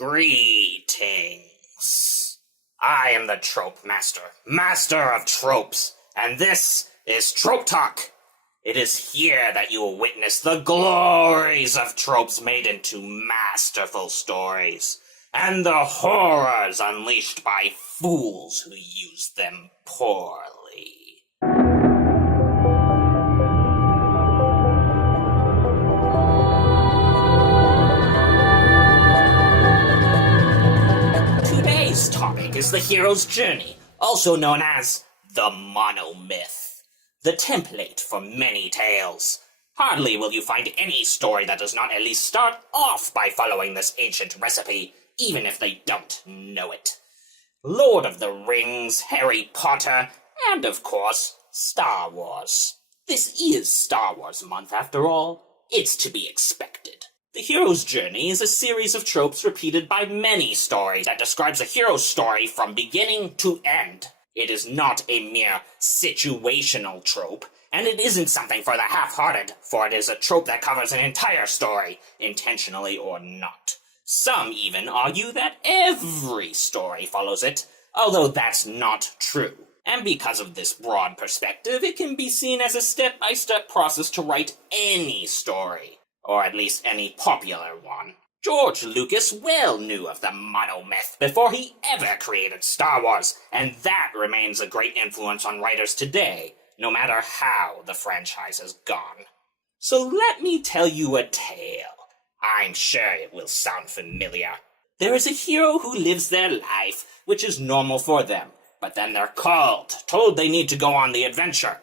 Greetings. I am the TropeMaster, master of tropes, and this is TropeTalk. It is here that you will witness the glories of tropes made into masterful stories, and the horrors unleashed by fools who use them poorly. Today's topic is the hero's journey, also known as the Monomyth, the template for many tales. Hardly will you find any story that does not at least start off by following this ancient recipe, even if they don't know it. Lord of the Rings, Harry Potter, and of course, Star Wars. This is Star Wars month after all. It's to be expected. The hero's journey is a series of tropes repeated by many stories that describes a hero's story from beginning to end. It is not a mere situational trope, and it isn't something for the half-hearted, for it is a trope that covers an entire story, intentionally or not. Some even argue that every story follows it, although that's not true. And because of this broad perspective, it can be seen as a step-by-step process to write any story, or at least any popular one. George Lucas well knew of the Monomyth before he ever created Star Wars, and that remains a great influence on writers today, no matter how the franchise has gone. So let me tell you a tale. I'm sure it will sound familiar. There is a hero who lives their life, which is normal for them, but then they're called, told they need to go on the adventure.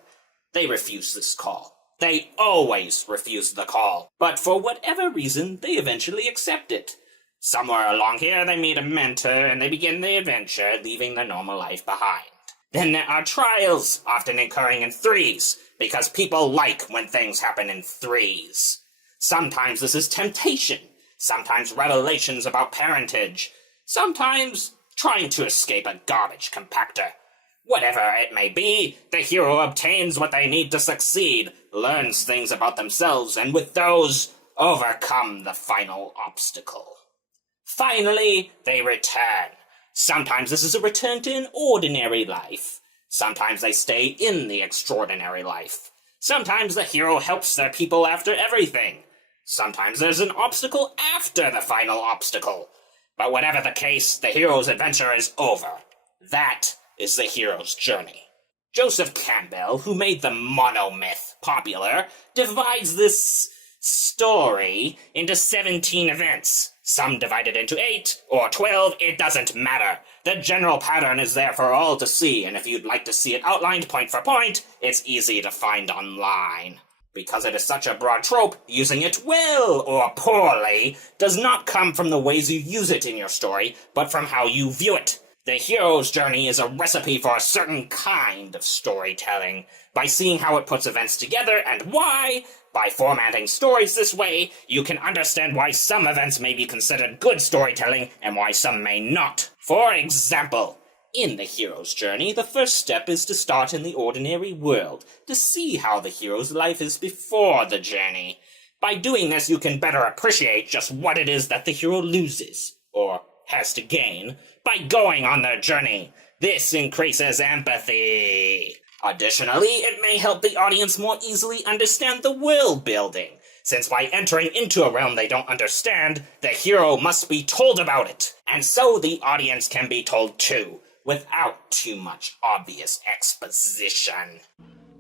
They refuse this call. They always refuse the call, but for whatever reason, they eventually accept it. Somewhere along here, they meet a mentor and they begin the adventure, leaving their normal life behind. Then there are trials, often occurring in threes, because people like when things happen in threes. Sometimes this is temptation, sometimes revelations about parentage, sometimes trying to escape a garbage compactor. Whatever it may be, the hero obtains what they need to succeed, learns things about themselves, and with those, overcome the final obstacle. Finally, they return. Sometimes this is a return to an ordinary life. Sometimes they stay in the extraordinary life. Sometimes the hero helps their people after everything. Sometimes there's an obstacle after the final obstacle. But whatever the case, the hero's adventure is over. That is the hero's journey. Joseph Campbell, who made the Monomyth popular, divides this story into 17 events. Some divided into 8 or 12, it doesn't matter. The general pattern is there for all to see, and if you'd like to see it outlined point for point, it's easy to find online. Because it is such a broad trope, using it well or poorly does not come from the ways you use it in your story, but from how you view it. The hero's journey is a recipe for a certain kind of storytelling. By seeing how it puts events together and why, by formatting stories this way, you can understand why some events may be considered good storytelling and why some may not. For example, in the hero's journey, the first step is to start in the ordinary world, to see how the hero's life is before the journey. By doing this, you can better appreciate just what it is that the hero loses, or has to gain, by going on their journey. This increases empathy. Additionally, it may help the audience more easily understand the world building, since by entering into a realm they don't understand, the hero must be told about it, and so the audience can be told too, without too much obvious exposition.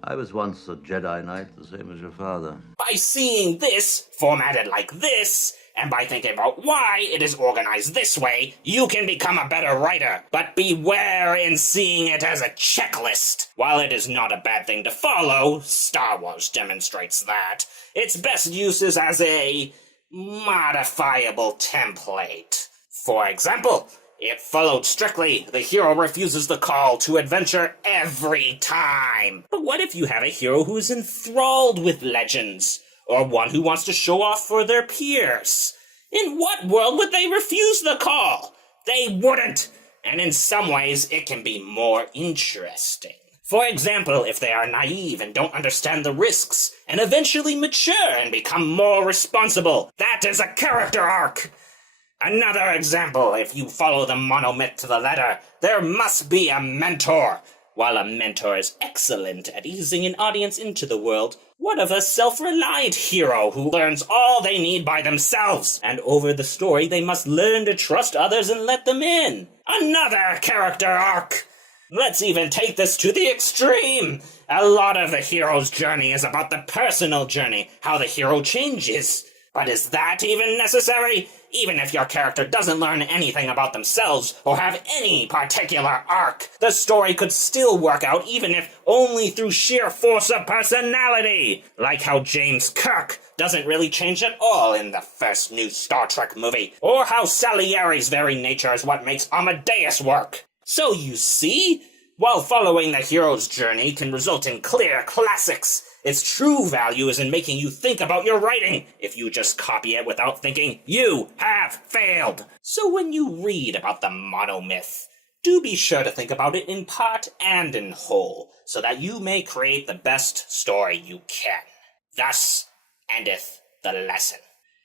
I was once a Jedi Knight, the same as your father. By seeing this, formatted like this, and by thinking about why it is organized this way, you can become a better writer. But beware in seeing it as a checklist. While it is not a bad thing to follow, Star Wars demonstrates that, its best use is as a modifiable template. For example, if followed strictly, the hero refuses the call to adventure every time. But what if you have a hero who is enthralled with legends, or one who wants to show off for their peers? In what world would they refuse the call? They wouldn't, and in some ways it can be more interesting. For example, if they are naive and don't understand the risks, and eventually mature and become more responsible, that is a character arc. Another example, if you follow the monomyth to the letter, there must be a mentor. While a mentor is excellent at easing an audience into the world, what of a self-reliant hero who learns all they need by themselves, and over the story they must learn to trust others and let them in? Another character arc! Let's even take this to the extreme! A lot of the hero's journey is about the personal journey, how the hero changes. But is that even necessary? Even if your character doesn't learn anything about themselves or have any particular arc, the story could still work out even if only through sheer force of personality. Like how James Kirk doesn't really change at all in the first new Star Trek movie, or how Salieri's very nature is what makes Amadeus work. So you see, while following the hero's journey can result in clear classics, its true value is in making you think about your writing. If you just copy it without thinking, you have failed. So when you read about the monomyth, do be sure to think about it in part and in whole, so that you may create the best story you can. Thus endeth the lesson.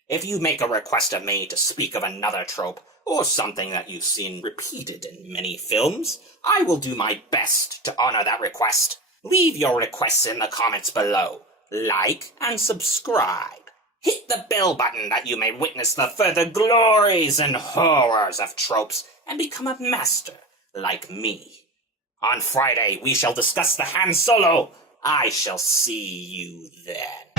If you make a request of me to speak of another trope, or something that you've seen repeated in many films, I will do my best to honor that request. Leave your requests in the comments below. Like and subscribe. Hit the bell button that you may witness the further glories and horrors of tropes and become a master like me. On Friday, we shall discuss the Han Solo. I shall see you then.